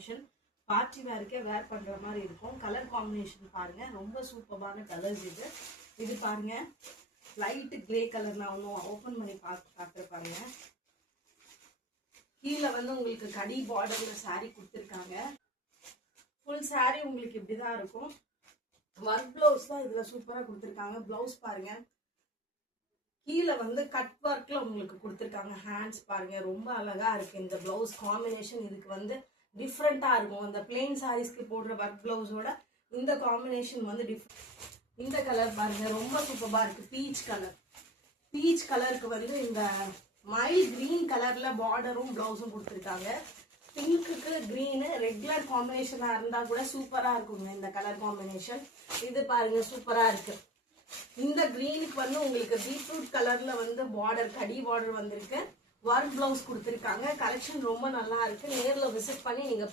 Combination. Party வேர்க்கே வேர் பண்ற மாதிரி இருக்கும். கலர் காம்பினேஷன் பாருங்க, ரொம்ப சூப்பரான கலர்ஸ் இது. இது பாருங்க லைட் கிரே கலர். நான் ஒன்றும் ஓப்பன் பண்ணி பார்க்குற பாருங்க. கீழே வந்து உங்களுக்கு கடி பார்டர்ல saree கொடுத்துருக்காங்க. ஃபுல் saree உங்களுக்கு இப்படிதான் இருக்கும். ஒர்க் பிளவுஸ் தான் இதுல சூப்பரா கொடுத்துருக்காங்க. பிளவுஸ் பாருங்க, கீழே வந்து கட் ஒர்க்ல உங்களுக்கு கொடுத்துருக்காங்க. ஹேண்ட்ஸ் பாருங்க, ரொம்ப அழகா இருக்கு இந்த பிளவுஸ் காம்பினேஷன். இதுக்கு வந்து டிஃப்ரெண்டா இருக்கும். இந்த பிளெயின் சாரீஸ்க்கு போடுற ஒர்க் பிளவுஸோட இந்த காம்பினேஷன் வந்து இந்த கலர் பாருங்க, ரொம்ப சூப்பரா இருக்கு. Peach colour. பீச் கலருக்கு வந்து இந்த மைல்ட் கிரீன் கலர்ல பார்டரும் பிளவுஸும் கொடுத்துருக்காங்க. பிங்க்குக்கு கிரீனு ரெகுலர் காம்பினேஷனா இருந்தா கூட சூப்பரா இருக்குங்க இந்த கலர் காம்பினேஷன். இது பாருங்க சூப்பரா இருக்கு. இந்த கிரீனுக்கு வந்து உங்களுக்கு பீட்ரூட் கலர்ல வந்து பார்டர், கடி பார்டர் வந்திருக்கு. ஒர்க் பிளவுஸ் கொடுத்துருக்காங்க. கலெக்ஷன் ரொம்ப நல்லா இருக்கு. நேர்ல விசிட் பண்ணி நீங்க